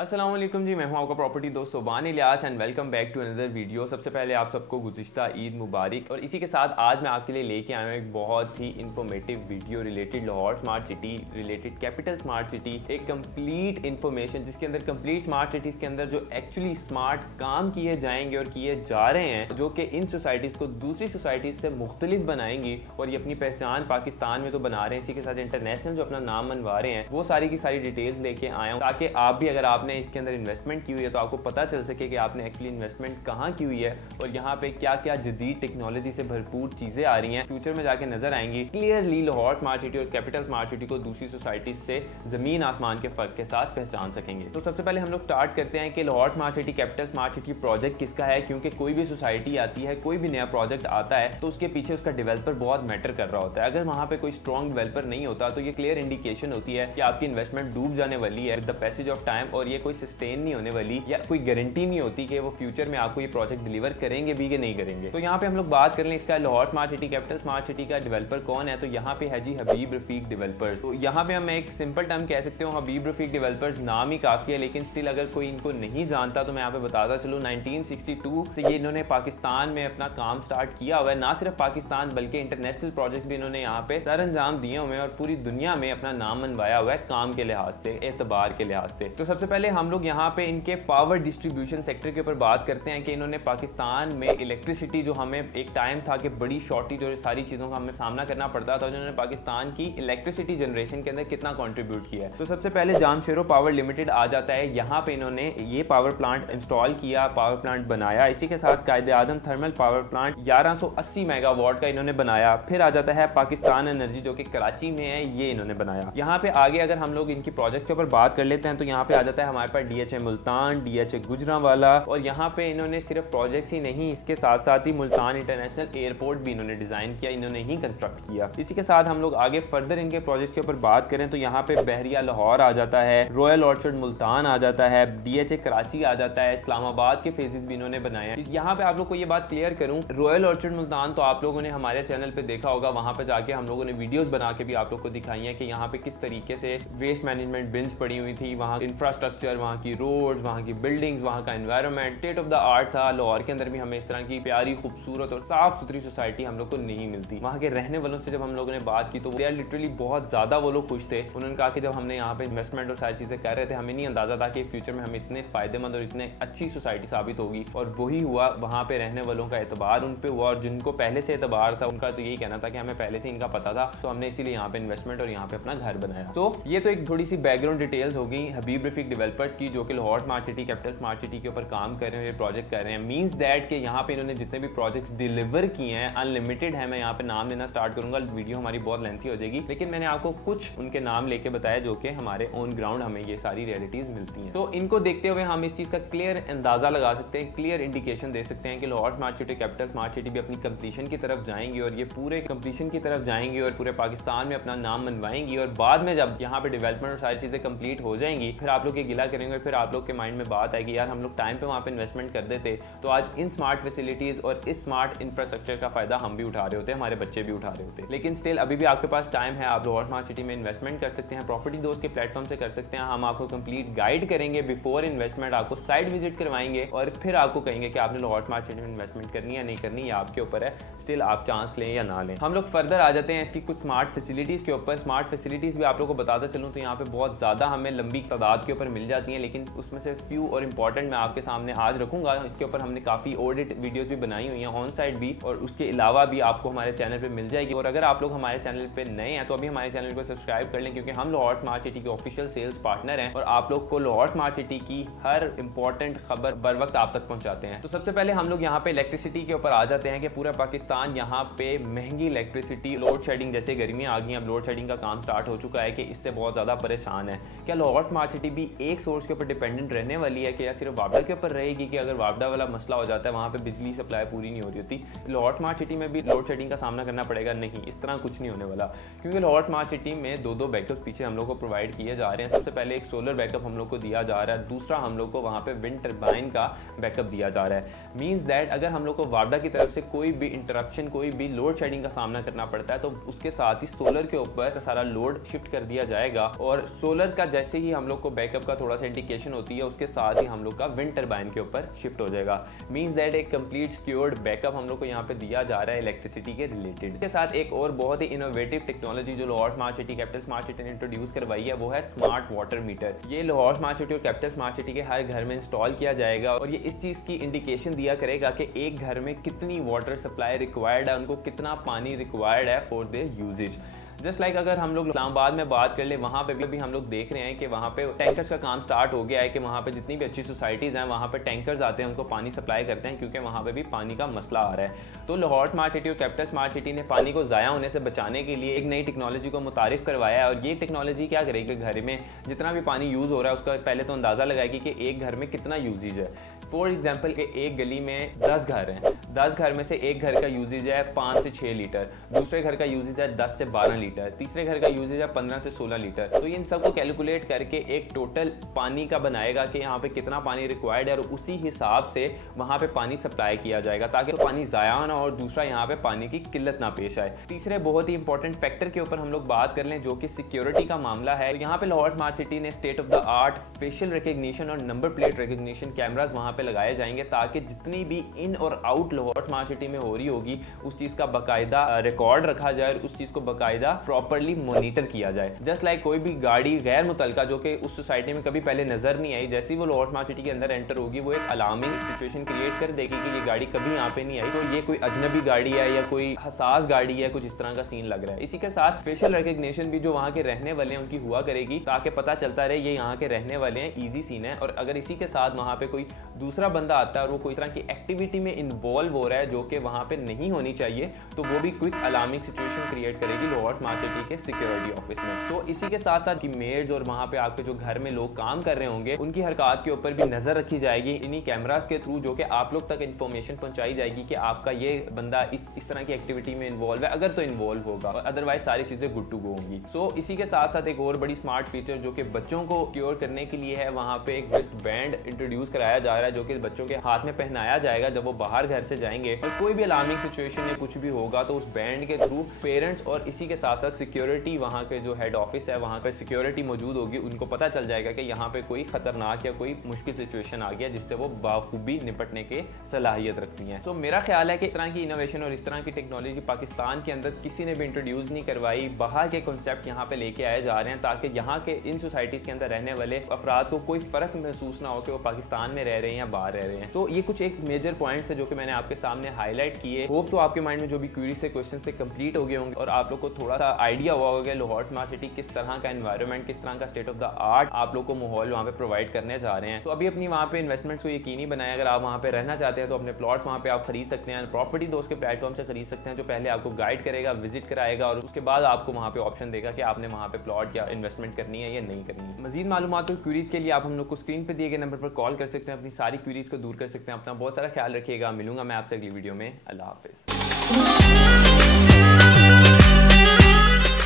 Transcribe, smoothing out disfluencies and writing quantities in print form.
अस्सलाम वालेकुम जी, मैं हूं आपका प्रॉपर्टी दोस्त Soban Ilyas and welcome back to another video. सबसे पहले आप सबको गुज़िश्ता ईद मुबारक। और इसी के साथ आज मैं आपके लिए लेके आया हूं एक बहुत ही informative video related Lahore smart city, related capital smart city, एक कंप्लीट इन्फॉर्मेशन जिसके अंदर कंप्लीट स्मार्ट सिटीज़ के अंदर जो एक्चुअली स्मार्ट काम किए जाएंगे और किए जा रहे हैं, जो कि इन सोसाइटीज़ को दूसरी सोसाइटीज़ से मुख्तलिफ बनाएंगी और ये अपनी पहचान पाकिस्तान में तो बना रहे हैं, इसी के साथ इंटरनेशनल जो अपना नाम मनवा रहे हैं, वो सारी की सारी डिटेल्स लेके आया हूँ ताकि आप भी, अगर आपने इसके अंदर इन्वेस्टमेंट की हुई है तो आपको पता चल सके कि आपने एक्चुअली इन्वेस्टमेंट कहाँ की हुई है और यहाँ पे क्या क्या जदीद टेक्नोलॉजी से भरपूर चीजें आ रही हैं, फ्यूचर में जाके नजर आएंगी। क्लियरली लाहौर स्मार्ट सिटी और कैपिटल स्मार्ट सिटी को दूसरी सोसाइटी से जमीन आसमान के फर्क के साथ पहचान सकेंगे। तो सबसे पहले हम लोग स्टार्ट करते हैं कि Lahore smart city capital smart city project किसका है, क्योंकि कोई भी सोसाइटी आती है, कोई भी नया प्रोजेक्ट आता है तो उसके पीछे उसका डेवलपर बहुत मैटर कर रहा होता है। अगर वहाँ पे कोई स्ट्रॉन्ग डेवलपर नहीं होता तो ये क्लियर इंडिकेशन होती है कि आपकी इन्वेस्टमेंट डूब जाने वाली है with the passage of time, और ये कोई सस्टेन नहीं होने वाली या कोई गारंटी नहीं होती कि वो फ्यूचर में आपको ये प्रोजेक्ट डिलीवर करेंगे भी कि नहीं करेंगे। तो यहाँ पे हम लोग बात कर लें इसका Lahore smart city capital smart city का डेवलपर कौन है, तो यहाँ पे है जी हबीब रफीक डेवलपर्स। तो यहाँ पे हम एक सिंपल टर्म कह सकते हो हबीब रफीक डेवलपर्स, नाम ही काफी है, लेकिन स्टिल अगर कोई इनको नहीं जानता तो मैं यहाँ पे बताता चलूँ 1962 से ये इन्होंने पाकिस्तान में अपना काम स्टार्ट किया हुआ है। ना सिर्फ पाकिस्तान बल्कि इंटरनेशनल प्रोजेक्ट्स भी इन्होंने यहाँ पे सर अंजाम दिए हुए हैं और पूरी दुनिया में अपना नाम मनवाया हुआ है काम के लिहाज से, एतबार के लिहाज से। तो सबसे पहले हम लोग यहाँ पे इनके पावर डिस्ट्रीब्यूशन सेक्टर के ऊपर बात करते हैं कि इन्होंने पाकिस्तान में इलेक्ट्रिसिटी, जो हमें एक टाइम था कि बड़ी शॉर्टेज और सारी चीजों का हमें सामना करना पड़ता था, उन्होंने पाकिस्तान की इलेक्ट्रिसिटी जनरेशन के अंदर कितना कंट्रीब्यूट किया है। तो सबसे पहले जामशेरो पावर लिमिटेड आ जाता है। यहाँ पे इन्होंने ये पावर प्लांट इंस्टॉल किया, पावर प्लांट बनाया। इसी के साथ कायदे आजम थर्मल पावर प्लांट 1180 मेगावाट का इन्होंने बनाया। फिर आ जाता है पाकिस्तान एनर्जी जो कि कराची में है, ये इन्होंने बनाया। यहाँ पे आगे अगर हम लोग इनकी प्रोजेक्ट के ऊपर बात कर लेते हैं तो यहाँ पे आ जाता है हमारे पास डीएचए मुल्तान, डीएचए गुजरांवाला, और यहाँ पे इन्होंने सिर्फ प्रोजेक्ट्स ही नहीं, इसके साथ साथ ही मुल्तान इंटरनेशनल एयरपोर्ट भी इन्होंने डिजाइन किया, इन्होंने ही कंस्ट्रक्ट किया। इसी के साथ हम लोग आगे फर्दर इनके प्रोजेक्ट्स के ऊपर बात करें तो यहाँ पे बहरिया लाहौर आ जाता है, रॉयल ऑर्चर्ड मुल्तान आ जाता है, डीएचए कराची आ जाता है, इस्लामाबाद के फेजेस भी इन्होंने बनाए हैं। यहाँ पे आप लोग को ये बात क्लियर करूं, रॉयल ऑर्चर्ड मुल्तान तो आप लोगों ने हमारे चैनल पे देखा होगा, वहां पे जाके हम लोगों ने वीडियोस बना के भी आप लोग को दिखाई है कि यहाँ पे किस तरीके से वेस्ट मैनेजमेंट बिन्स पड़ी हुई थी, वहाँ इंफ्रास्ट्रक्चर, वहाँ की रोड्स, वहाँ की बिल्डिंग्स, वहाँ का environment state of the art था। लाहौर के अंदर भी हमें इस तरह की प्यारी, खूबसूरत और साफ सुथरी सोसाइटी हम लोग को नहीं मिलती। वहाँ के रहने वालों से जब हम लोगों ने बात की तो दे आर लिटरली बहुत ज्यादा वो लोग खुश थे। उन्होंने कहा कि जब हमने यहाँ पे इन्वेस्टमेंट और सारी चीजें कर रहे थे, हमें नहीं अंदाजा था कि फ्यूचर में हम इतने फायदेमंद और इतने अच्छी सोसाइटी साबित होगी, और वही हुआ। वहाँ पे रहने वालों का एतबार उन पे हुआ, और जिनको पहले से एतबार था उनका तो यही कहना था कि हमें पहले से इनका पता था, तो हमने इसीलिए यहाँ पे इन्वेस्टमेंट और यहाँ पे अपना घर बनाया। तो ये तो एक थोड़ी सी बैकग्राउंड डिटेल्स हो गई हबीब रफीक डेवलपर्स की, जो कि Lahore smart city capital smart city के ऊपर काम कर रहे हैं, ये प्रोजेक्ट कर रहे हैं। मींस दैट कि यहाँ पे इन्होंने जितने भी प्रोजेक्ट्स डिलीवर किए हैं अनलिमिटेड है। मैं यहाँ पे नाम लेना स्टार्ट करूंगा, वीडियो हमारी बहुत लेंथी हो जाएगी, लेकिन मैंने आपको कुछ उनके नाम लेके बताया जो कि हमारे ऑन ग्राउंड हमें ये सारी रियलिटीज मिलती हैं। तो इनको देखते हुए हम इस चीज का क्लियर अंदाजा लगा सकते हैं, क्लियर इंडिकेशन दे सकते हैं कि Lahore smart city capital smart city भी अपनी कंप्लीशन की तरफ जाएंगी, और ये पूरे कंप्लीशन की तरफ जाएंगी और पूरे पाकिस्तान में अपना नाम मनवाएंगी। और बाद में जब यहाँ पे डेवलपमेंट और सारी चीजें कंप्लीट हो जाएंगी, फिर आप लोग ये गिला करेंगे, फिर आप लोग के माइंड में बात आएगी यार हम लोग टाइम पे वहाँ पे इन्वेस्टमेंट कर देते तो आज इन स्मार्ट फैसिलिटीज और इस स्मार्ट इंफ्रास्ट्रक्चर का फायदा हम भी उठा रहे होते, हमारे बच्चे भी उठा रहे होते। लेकिन स्टिल अभी भी आपके पास टाइम है, आप लाहौर स्मार्ट सिटी में इन्वेस्टमेंट कर सकते हैं, प्रॉपर्टी दोस्त के प्लेटफॉर्म से कर सकते हैं। हम आपको कंप्लीट गाइड करेंगे बिफोर इन्वेस्टमेंट, आपको साइट विजिट करवाएंगे और फिर आपको कहेंगे कि आपने लाहौर स्मार्ट सिटी में इन्वेस्टमेंट करनी है नहीं करनी, ये आपके ऊपर है। स्टिल आप चांस लें या ना लें। हम लोग फर्दर आ जाते हैं इसकी कुछ स्मार्ट फैसिलिटीज के ऊपर। स्मार्ट फैसिलिटीज भी आप लोग को बताता चलूँ तो यहाँ पे बहुत ज्यादा हमें लंबी तादाद के ऊपर मिल जाती हैं, लेकिन उसमें से फ्यू और इंपॉर्टेंट मैं आपके सामने आज रखूंगा। इसके ऊपर हमने काफी ऑडिट वीडियोस भी बनाई हुई हैं ऑन साइट भी, और उसके अलावा भी आपको हमारे चैनल पे मिल जाएगी। और अगर आप लोग हमारे चैनल पे नए हैं तो अभी हमारे चैनल को सब्सक्राइब कर लें, क्योंकि हम लाहौर स्मार्ट सिटी के ऑफिशियल सेल्स पार्टनर हैं और आप लोग को लाहौर स्मार्ट सिटी की हर इंपॉर्टेंट खबर बर वक्त आप तक पहुंचाते हैं। तो सबसे पहले हम लोग यहाँ पे इलेक्ट्रिसिटी के ऊपर आ जाते हैं कि पूरा पाकिस्तान यहाँ पे महंगी इलेक्ट्रिसिटी, लोड शेडिंग, जैसे गर्मियां आ गई, अब लोड शेडिंग का काम स्टार्ट हो चुका है कि इससे बहुत ज्यादा परेशान है। क्या लाहौर स्मार्ट सिटी भी एक सोर्स के ऊपर डिपेंडेंट रहने वाली है कि या सिर्फ वापडा के ऊपर रहेगी कि अगर वापडा वाला मसला हो जाता है वहाँ पे बिजली सप्लाई पूरी नहीं हो रही होती, लाहौर स्मार्ट सिटी में भी लोड शेडिंग का सामना करना पड़ेगा? नहीं, इस तरह कुछ नहीं होने वाला, क्योंकि लाहौर स्मार्ट सिटी में दो बैकअप पीछे हम लोग को प्रोवाइड किए जा रहे हैं। सबसे पहले एक सोलर बैकअप हम लोग को दिया जा रहा है, दूसरा हम लोग को वहाँ पे विंड टर्बाइन का बैकअप दिया जा रहा है। मींस दैट अगर हम लोग को वापडा की तरफ से कोई भी इंटरप्शन, कोई भी लोड शेडिंग का सामना करना पड़ता है तो उसके साथ ही सोलर के ऊपर सारा लोड शिफ्ट कर दिया जाएगा। और सोलर का जैसे ही हम लोग को बैकअप का थोड़ा थोड़ा सा इंडिकेशन होती है, उसके साथ ही हम लोग का विंड टरबाइन के ऊपर शिफ्ट हो जाएगा। मींस दैट एक कंप्लीट सिक्योर्ड बैकअप हम लोग को यहाँ पे दिया जा रहा है इलेक्ट्रिसिटी के रिलेटेड। इसके साथ एक और बहुत ही इनोवेटिव टेक्नोलॉजी जो Lahore smart city, capital smart city ने इंट्रोड्यूस करवाई है, वो है स्मार्ट वाटर मीटर। ये लाहौर स्मार्ट सिटी और कैपिटल स्मार्ट सिटी के हर घर में इंस्टॉल किया जाएगा और ये इस चीज़ की इंडिकेशन दिया करेगा कि एक घर में कितनी वाटर सप्लाई रिक्वायर्ड है, उनको कितना पानी रिक्वायर्ड है for their usages. Just like अगर हम लोग इस्लामाबाद में बात कर ले, वहाँ पे भी हम लोग देख रहे हैं कि वहाँ पे टैंकर्स का काम स्टार्ट हो गया है कि वहाँ पे जितनी भी अच्छी सोसाइटीज़ हैं वहाँ पे टैंकर्स आते हैं, उनको पानी सप्लाई करते हैं, क्योंकि वहाँ पे भी पानी का मसला आ रहा है। तो लाहौर स्मार्ट सिटी और कैपिटल स्मार्ट सिटी ने पानी को ज़ाया होने से बचाने के लिए एक नई टेक्नोलॉजी को मुतारिफ करवाया है। और ये टेक्नोलॉजी क्या करेगी, घर में जितना भी पानी यूज़ हो रहा है उसका पहले तो अंदाज़ा लगाएगी कि एक घर में कितना यूजेज है। फॉर एग्जाम्पल कि एक गली में 10 घर हैं, 10 घर में से एक घर का यूजेज है 5 से 6 लीटर, दूसरे घर का यूजेज है 10 से 12 लीटर, तीसरे घर का यूजेज है 15 से 16 लीटर। तो इन सबको कैलकुलेट करके एक टोटल पानी का बनाएगा कि यहाँ पे कितना पानी रिक्वायर्ड है और उसी हिसाब से वहाँ पे पानी सप्लाई किया जाएगा ताकि तो पानी ज़ाया ना और दूसरा यहाँ पे पानी की किल्लत ना पेश आए। तीसरे बहुत ही इंपॉर्टेंट फैक्टर के ऊपर हम लोग बात कर लें जो कि सिक्योरिटी का मामला है। तो यहाँ पे लाहौर स्मार्ट सिटी ने state of the art facial recognition और नंबर प्लेट रिकग्निशन कैमराज वहाँ पे लगाए जाएंगे ताकि जितनी भी इन और आउट लाहौर स्मार्ट सिटी में हो रही होगी उस चीज़ का बाकायदा रिकॉर्ड रखा जाए और उस चीज़ को बाकायदा प्रॉपरली मॉनिटर किया जाए। जस्ट लाइक कोई भी गाड़ी गैर मुतलका जो कि उस सोसाइटी में कभी पहले नजर नहीं आई, जैसे ही वो लाहौर स्मार्ट सिटी के अंदर एंटर होगी वो एक अलार्मिंग सिचुएशन क्रिएट कर देगी कि ये गाड़ी कभी यहाँ पे नहीं आई, तो ये कोई अजनबी गाड़ी है या कोई हसास गाड़ी है, कुछ इस तरह का सीन लग रहा है। इसी के साथ फेशियल रिकग्निशन भी जो वहाँ के रहने वाले हैं उनकी हुआ करेगी ताकि पता चलता रहे ये यहाँ के रहने वाले हैं, ईजी सीन है। और अगर इसी के साथ वहाँ पे कोई दूसरा बंदा आता है और वो कोई तरह की एक्टिविटी में इन्वॉल्व हो रहा है जो कि वहाँ पे नहीं होनी चाहिए, तो वो भी क्विक अलार्मिंग सिचुएशन क्रिएट करेगी लाहौर स्मार्ट सिटी के सिक्योरिटी ऑफिस में। तो इसी के साथ साथ की मेड्स और वहाँ पे आपके जो घर में लोग काम कर रहे होंगे उनकी हरकत के ऊपर भी नजर रखी जाएगी इन्हीं कैमरास के थ्रू, जो कि आप लोग तक इन्फॉर्मेशन पहुंचाई जाएगी कि आपका ये बंदा इस तरह की एक्टिविटी में इन्वॉल्व है, अगर तो इन्वॉल्व होगा, और अदरवाइज सारी चीजें गुड टू गो होंगी। सो इसी के साथ साथ एक और बड़ी स्मार्ट फीचर जो कि बच्चों को क्योर करने के लिए है, वहाँ पे एक वेस्ट बैंड इंट्रोड्यूस कराया जा रहा है जो कि बच्चों के हाथ में पहनाया जाएगा जब वो बाहर घर से जाएंगे और कोई भी अलार्मिंग सिचुएशन या कुछ भी होगा तो उस बैंड के थ्रू पेरेंट्स और इसी के साथ साथ सिक्योरिटी वहाँ के जो हेड ऑफिस है वहाँ पे सिक्योरिटी मौजूद होगी, उनको पता चल जाएगा कि यहाँ पे कोई खतरनाक या कोई मुश्किल सिचुएशन आ गया जिससे वो बाखूबी निपटने के सलाहियत रखती हैं। सो मेरा ख्याल है कि इस तरह की इनोवेशन और इस तरह की टेक्नोलॉजी पाकिस्तान के अंदर किसी ने भी इंट्रोड्यूस नहीं करवाई, बाहर के कॉन्सेप्ट यहाँ पे लेके आए जा रहे हैं ताकि यहाँ के इन सोसाइटीज़ के अंदर रहने वाले अफराद को कोई फ़र्क महसूस ना हो कि वो पाकिस्तान में रह रहे हैं या बाहर रह रहे हैं। सो ये कुछ एक मेजर पॉइंट्स थे जो कि मैंने आपके सामने हाईलाइट किए। होप सो आपके माइंड में जो भी क्वेरीज थे, क्वेश्चंस थे, कंप्लीट हो गए होंगे और आप लोग को थोड़ा सा आइडिया हुआ होगा कि लाहौर स्मार्ट सिटी किस तरह का एनवायरनमेंट, किस तरह का स्टेट ऑफ द आर्ट आप लोग को माहौल वहाँ पे प्रोवाइड करने जा रहे हैं। तो अभी अपनी वहाँ पे इन्वेस्टमेंट्स को यकीनी बनाएं। अगर आप वहाँ पे रहना चाहते हैं तो अपने प्लॉट्स वहाँ पे आप खरीद सकते हैं, प्रॉपर्टी दोस्त के प्लेटफॉर्म से खरीद सकते हैं जो पहले आपको गाइड करेगा, विजिट कराएगा और उसके बाद आपको वहाँ पे ऑप्शन देगा कि आपने वहाँ पे प्लॉट या इन्वेस्टमेंट करनी है या नहीं करनी है। मजीद मालूमात और क्वेरीज के लिए आप हम लोग को स्क्रीन पर दिए गए नंबर पर कॉल कर सकते हैं, अपनी सारी क्वेरीज को दूर कर सकते हैं। अपना बहुत सारा ख्याल रखिएगा। मिलूंगा मैं आपसे अगली वीडियो में। अल्लाह हाफिज़।